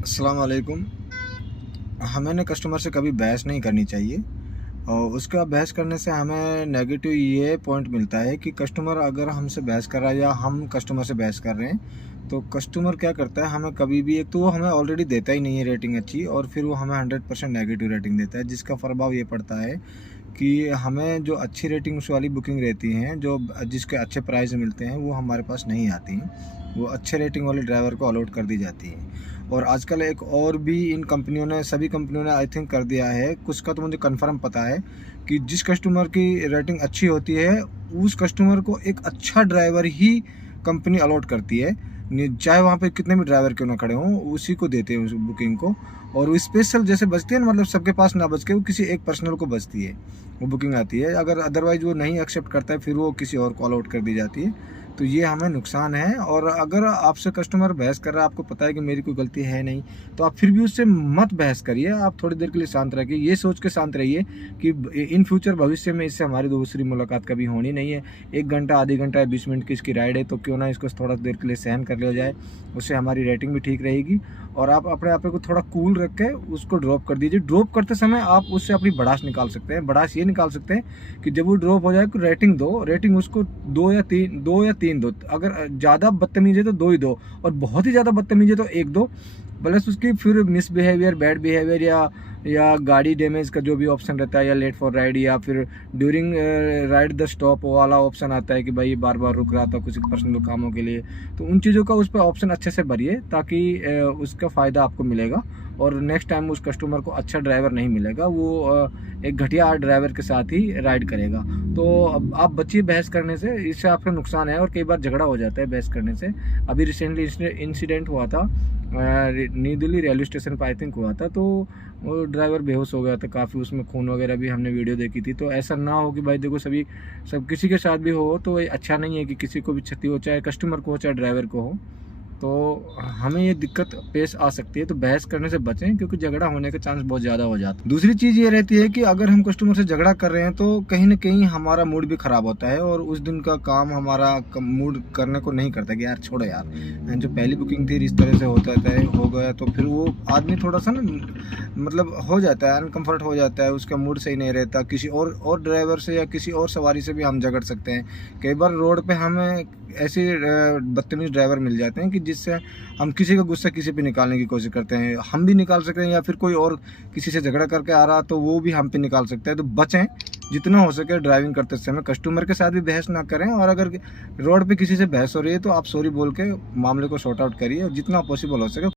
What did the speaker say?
अस्सलाम वालेकुम। हमें ना कस्टमर से कभी बहस नहीं करनी चाहिए और उसका बहस करने से हमें नेगेटिव ये पॉइंट मिलता है कि कस्टमर अगर हमसे बहस कर रहा है या हम कस्टमर से बहस कर रहे हैं तो कस्टमर क्या करता है, हमें कभी भी एक तो वो हमें ऑलरेडी देता ही नहीं है रेटिंग अच्छी, और फिर वो हमें 100% नेगेटिव रेटिंग देता है, जिसका प्रभाव ये पड़ता है कि हमें जो अच्छी रेटिंग्स वाली बुकिंग रहती हैं, जो जिसके अच्छे प्राइस मिलते हैं, वो हमारे पास नहीं आती हैं। वो अच्छे रेटिंग वाले ड्राइवर को अलॉट कर दी जाती हैं। और आजकल एक और भी इन कंपनियों ने, सभी कंपनियों ने आई थिंक कर दिया है, कुछ का तो मुझे कंफर्म पता है कि जिस कस्टमर की रेटिंग अच्छी होती है उस कस्टमर को एक अच्छा ड्राइवर ही कंपनी अलॉट करती है। चाहे वहाँ पे कितने भी ड्राइवर क्यों ना खड़े हों, उसी को देते हैं उस बुकिंग को। और वो स्पेशल जैसे बचती है ना, मतलब सबके पास ना बच के वो किसी एक पर्सनल को बचती है, वो बुकिंग आती है। अगर अदरवाइज़ वो नहीं एक्सेप्ट करता है फिर वो किसी और को अलॉट कर दी जाती है। तो ये हमें नुकसान है। और अगर आपसे कस्टमर बहस कर रहा है, आपको पता है कि मेरी कोई गलती है नहीं, तो आप फिर भी उससे मत बहस करिए। आप थोड़ी देर के लिए शांत रहिए, ये सोच के शांत रहिए कि इन फ्यूचर भविष्य में इससे हमारी दूसरी मुलाकात कभी होनी नहीं है। 1 घंटा, आधे घंटा या 20 मिनट की इसकी राइड है, तो क्यों ना इसको थोड़ा देर के लिए सहन कर लिया जाए, उससे हमारी रेटिंग भी ठीक रहेगी। और आप अपने आप को थोड़ा कूल रख के उसको ड्रॉप कर दीजिए। ड्रॉप करते समय आप उससे अपनी भड़ास निकाल सकते हैं। भड़ास ये निकाल सकते हैं कि जब वो ड्रॉप हो जाए तो रेटिंग दो, रेटिंग उसको 2 या 3 दो। अगर ज़्यादा बदतमीज है तो 2 ही दो, और बहुत ही ज़्यादा बदतमीज है तो 1 दो। प्लस उसकी फिर मिसबिहेवियर, बैड बिहेवियर या गाड़ी डैमेज का जो भी ऑप्शन रहता है, या लेट फॉर राइड, या फिर ड्यूरिंग राइड द स्टॉप वाला ऑप्शन आता है कि भाई बार बार रुक रहा था कुछ पर्सनल कामों के लिए, तो उन चीज़ों का उस पर ऑप्शन अच्छे से भरिए, ताकि उसका फ़ायदा आपको मिलेगा और नेक्स्ट टाइम उस कस्टमर को अच्छा ड्राइवर नहीं मिलेगा, वो एक घटिया ड्राइवर के साथ ही राइड करेगा। तो अब आप बचिए बहस करने से, इससे आपका नुकसान है और कई बार झगड़ा हो जाता है बहस करने से। अभी रिसेंटली इंसिडेंट हुआ था, न्यू दिल्ली रेलवे स्टेशन पर आई थिंक हुआ था, तो वो ड्राइवर बेहोश हो गया था काफ़ी, उसमें खून वगैरह भी हमने वीडियो देखी थी। तो ऐसा ना हो कि भाई देखो सब किसी के साथ भी हो, तो ये अच्छा नहीं है कि किसी को भी क्षति हो, चाहे कस्टमर को हो चाहे ड्राइवर को हो। तो हमें ये दिक्कत पेश आ सकती है, तो बहस करने से बचें, क्योंकि झगड़ा होने के चांस बहुत ज़्यादा हो जाते हैं। दूसरी चीज़ ये रहती है कि अगर हम कस्टमर से झगड़ा कर रहे हैं तो कहीं ना कहीं हमारा मूड भी ख़राब होता है, और उस दिन का काम हमारा मूड करने को नहीं करता कि यार छोड़ो यार, जो पहली बुकिंग थी इस तरह से होता है, हो गया, तो फिर वो आदमी थोड़ा सा ना, मतलब हो जाता है, अनकम्फर्ट हो जाता है, उसका मूड सही नहीं रहता। किसी और ड्राइवर से या किसी और सवारी से भी हम झगड़ सकते हैं। कई बार रोड पे हमें ऐसे बदतमीज ड्राइवर मिल जाते हैं कि जिससे हम किसी का गुस्सा किसी पे निकालने की कोशिश करते हैं, हम भी निकाल सकते हैं, या फिर कोई और किसी से झगड़ा करके आ रहा तो वो भी हम पे निकाल सकते हैं। तो बचें जितना हो सके ड्राइविंग करते समय, कस्टमर के साथ भी बहस ना करें, और अगर रोड पे किसी से बहस हो रही है तो आप सॉरी बोल के मामले को सॉर्ट आउट करिए जितना पॉसिबल हो सके।